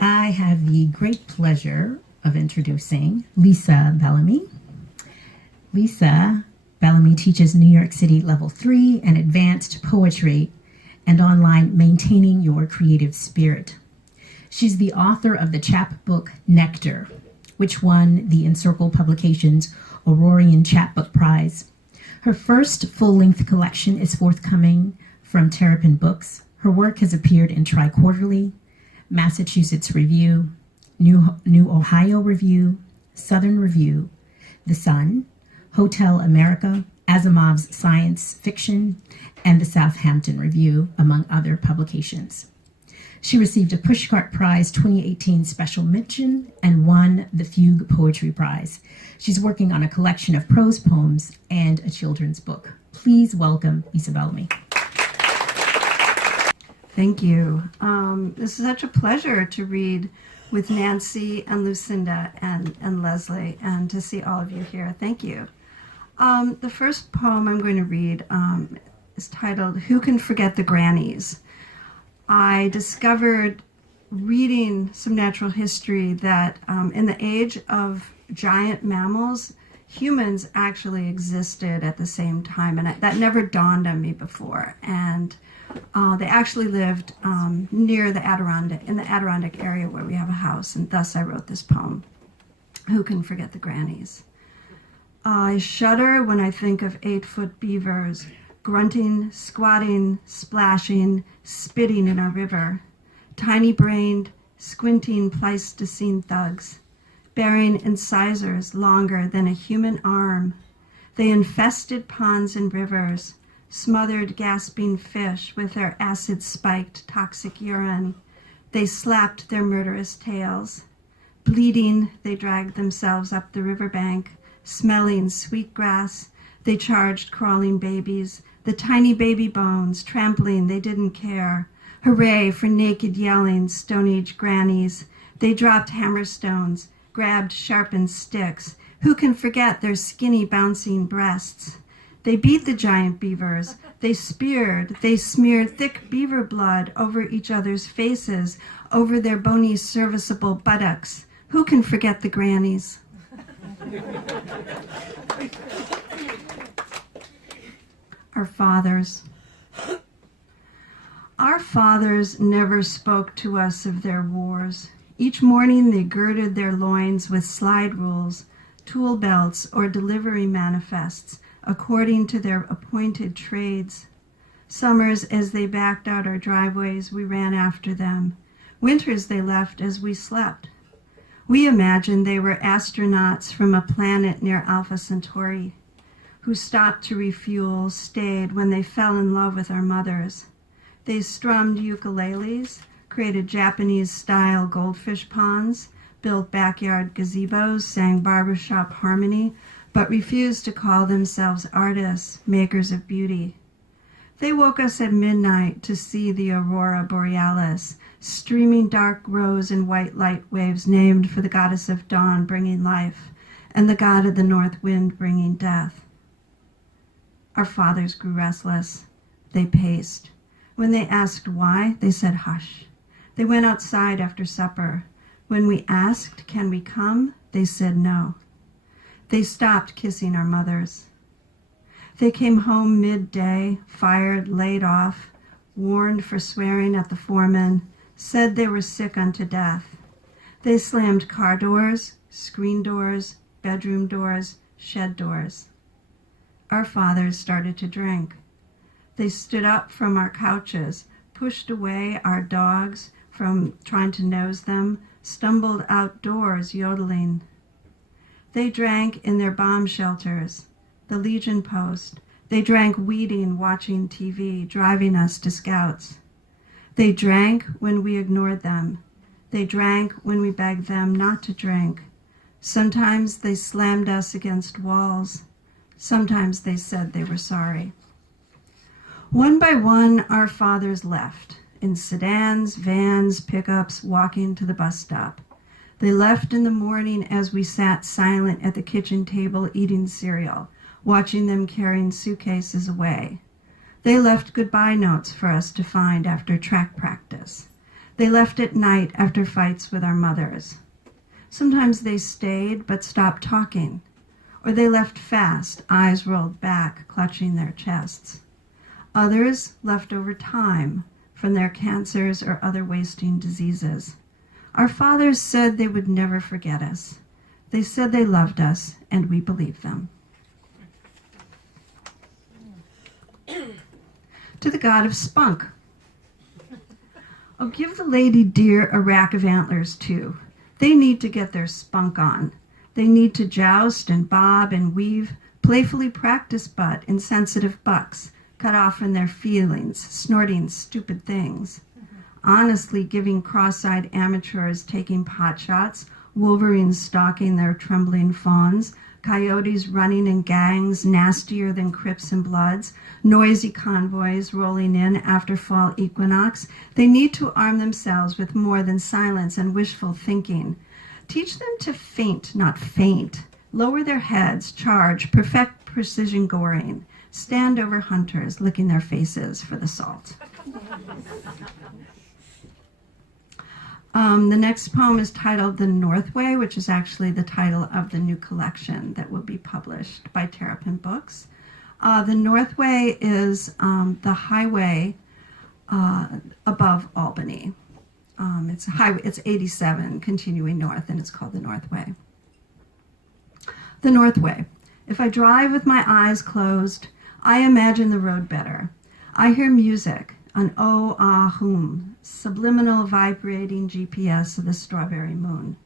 I have the great pleasure of introducing Lisa Bellamy. Lisa Bellamy teaches New York City Level 3 and Advanced Poetry and online Maintaining Your Creative Spirit. She's the author of the chapbook Nectar, which won the Encircle Publications Aurorian Chapbook Prize. Her first full-length collection is forthcoming from Terrapin Books. Her work has appeared in Tri-Quarterly, Massachusetts Review, New Ohio Review, Southern Review, The Sun, Hotel America, Asimov's Science Fiction, and the Southampton Review, among other publications. She received a Pushcart Prize 2018 Special Mention and won the Fugue Poetry Prize. She's working on a collection of prose poems and a children's book. Please welcome Lisa Bellamy. Thank you. This is such a pleasure to read with Nancy and Lucinda and Leslie, and to see all of you here. Thank you. The first poem I'm going to read is titled, Who Can Forget the Grannies? I discovered reading some natural history that in the age of giant mammals, humans actually existed at the same time, and that never dawned on me before. And they actually lived near the Adirondack area where we have a house, and thus I wrote this poem. Who can forget the grannies? I shudder when I think of 8-foot beavers, grunting, squatting, splashing, spitting in our river, tiny-brained, squinting Pleistocene thugs, bearing incisors longer than a human arm. They infested ponds and rivers, smothered gasping fish with their acid-spiked toxic urine. They slapped their murderous tails. Bleeding, they dragged themselves up the riverbank, smelling sweet grass. They charged crawling babies, the tiny baby bones, trampling, they didn't care. Hooray for naked yelling, Stone Age grannies. They dropped hammerstones, grabbed sharpened sticks. Who can forget their skinny bouncing breasts? They beat the giant beavers. They speared. They smeared thick beaver blood over each other's faces, over their bony, serviceable buttocks. Who can forget the grannies? Our fathers. Our fathers never spoke to us of their wars. Each morning they girded their loins with slide rules, tool belts, or delivery manifests, according to their appointed trades. Summers, as they backed out our driveways, we ran after them. Winters they left as we slept. We imagined they were astronauts from a planet near Alpha Centauri, who stopped to refuel, stayed when they fell in love with our mothers. They strummed ukuleles, created Japanese-style goldfish ponds, built backyard gazebos, sang barbershop harmony, but refused to call themselves artists, makers of beauty. They woke us at midnight to see the aurora borealis, streaming dark rose and white light waves named for the goddess of dawn bringing life, and the god of the north wind bringing death. Our fathers grew restless. They paced. When they asked why, they said hush. They went outside after supper. When we asked, can we come, they said no. They stopped kissing our mothers. They came home midday, fired, laid off, warned for swearing at the foreman, said they were sick unto death. They slammed car doors, screen doors, bedroom doors, shed doors. Our fathers started to drink. They stood up from our couches, pushed away our dogs from trying to nose them, stumbled outdoors yodeling. They drank in their bomb shelters, the Legion Post. They drank weeding, watching TV, driving us to scouts. They drank when we ignored them. They drank when we begged them not to drink. Sometimes they slammed us against walls. Sometimes they said they were sorry. One by one, our fathers left, in sedans, vans, pickups, walking to the bus stop. They left in the morning as we sat silent at the kitchen table eating cereal, watching them carrying suitcases away. They left goodbye notes for us to find after track practice. They left at night after fights with our mothers. Sometimes they stayed but stopped talking, or they left fast, eyes rolled back, clutching their chests. Others left over time from their cancers or other wasting diseases. Our fathers said they would never forget us. They said they loved us, and we believed them. To the god of spunk. Oh, give the lady deer a rack of antlers, too. They need to get their spunk on. They need to joust and bob and weave, playfully practice butt insensitive bucks, cut off from their feelings, snorting stupid things. Honestly giving cross-eyed amateurs taking pot shots, wolverines stalking their trembling fawns, coyotes running in gangs nastier than Crips and Bloods, noisy convoys rolling in after fall equinox. They need to arm themselves with more than silence and wishful thinking. Teach them to feint, not faint. Lower their heads, charge, perfect precision goring. Stand over hunters, licking their faces for the salt. The next poem is titled The Northway, which is actually the title of the new collection that will be published by Terrapin Books. The Northway is the highway above Albany. It's 87 continuing north, and it's called the Northway. The Northway. If I drive with my eyes closed, I imagine the road better. I hear music, an oh, ah, hum, subliminal vibrating GPS of the strawberry moon.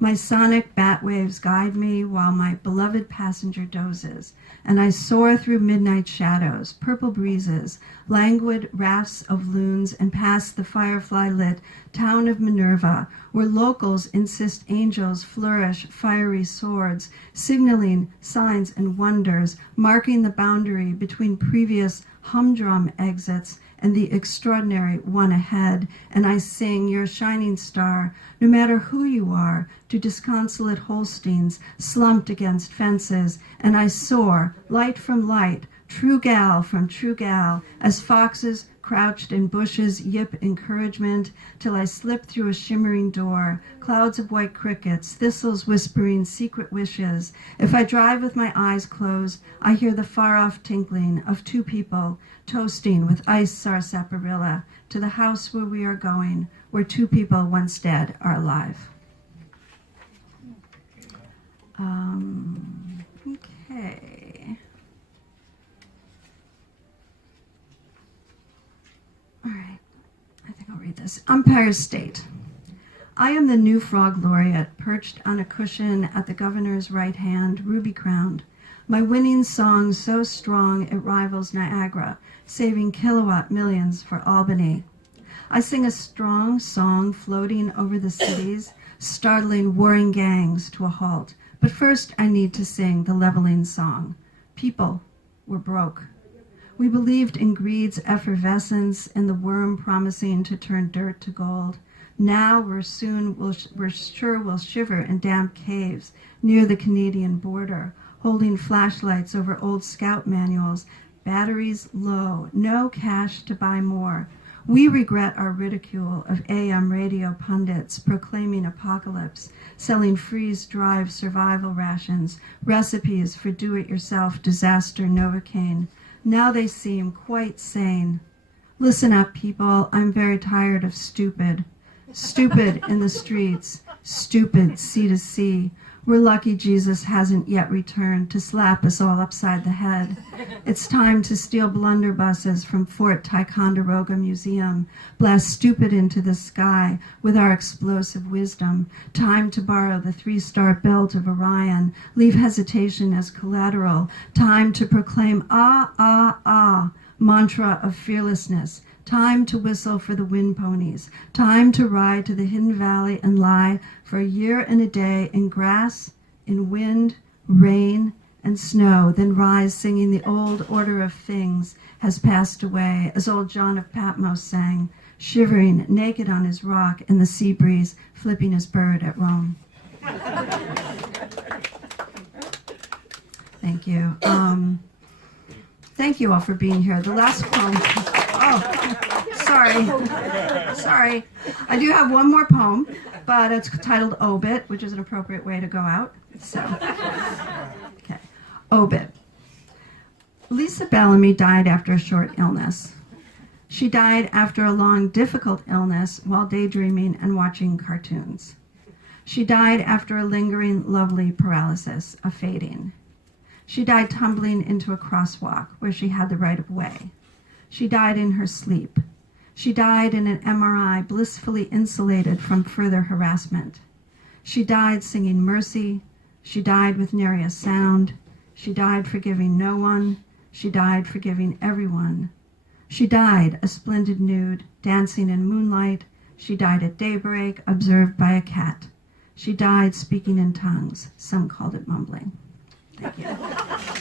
My sonic bat waves guide me while my beloved passenger dozes, and I soar through midnight shadows, purple breezes, languid rafts of loons, and past the firefly-lit town of Minerva, where locals insist angels flourish fiery swords, signaling signs and wonders, marking the boundary between previous humdrum exits and the extraordinary one ahead, and I sing your shining star, no matter who you are, to disconsolate Holsteins slumped against fences, and I soar, light from light, true gal from true gal, as foxes crouched in bushes yip encouragement, till I slip through a shimmering door, clouds of white crickets, thistles whispering secret wishes. If I drive with my eyes closed, I hear the far-off tinkling of two people toasting with iced sarsaparilla to the house where we are going, where two people once dead are alive. Okay. All right, I think I'll read this. Umpire State. I am the new frog laureate, perched on a cushion at the governor's right hand, ruby-crowned. My winning song so strong it rivals Niagara, saving kilowatt millions for Albany. I sing a strong song floating over the cities, startling warring gangs to a halt. But first I need to sing the leveling song. People were broke. We believed in greed's effervescence and the worm promising to turn dirt to gold. Now we're sure we'll shiver in damp caves near the Canadian border, holding flashlights over old scout manuals, batteries low, no cash to buy more. We regret our ridicule of AM radio pundits proclaiming apocalypse, selling freeze-dried survival rations, recipes for do-it-yourself disaster Novocaine. Now they seem quite sane. Listen up, people. I'm very tired of stupid. Stupid in the streets. Stupid sea to sea. We're lucky Jesus hasn't yet returned to slap us all upside the head. It's time to steal blunderbusses from Fort Ticonderoga Museum, blast stupid into the sky with our explosive wisdom. Time to borrow the 3-star belt of Orion, leave hesitation as collateral. Time to proclaim ah, ah, ah, mantra of fearlessness. Time to whistle for the wind ponies. Time to ride to the hidden valley and lie for a year and a day in grass, in wind, rain, and snow, then rise singing the old order of things has passed away, as old John of Patmos sang, shivering naked on his rock in the sea breeze, flipping his bird at Rome. Thank you. Thank you all for being here. The last poem. Oh, sorry. Sorry. I do have one more poem, but it's titled Obit, which is an appropriate way to go out. So, okay. Obit. Lisa Bellamy died after a short illness. She died after a long, difficult illness while daydreaming and watching cartoons. She died after a lingering, lovely paralysis, a fading. She died tumbling into a crosswalk where she had the right of way. She died in her sleep. She died in an MRI blissfully insulated from further harassment. She died singing Mercy. She died with nary a sound. She died forgiving no one. She died forgiving everyone. She died a splendid nude, dancing in moonlight. She died at daybreak, observed by a cat. She died speaking in tongues. Some called it mumbling. Thank you.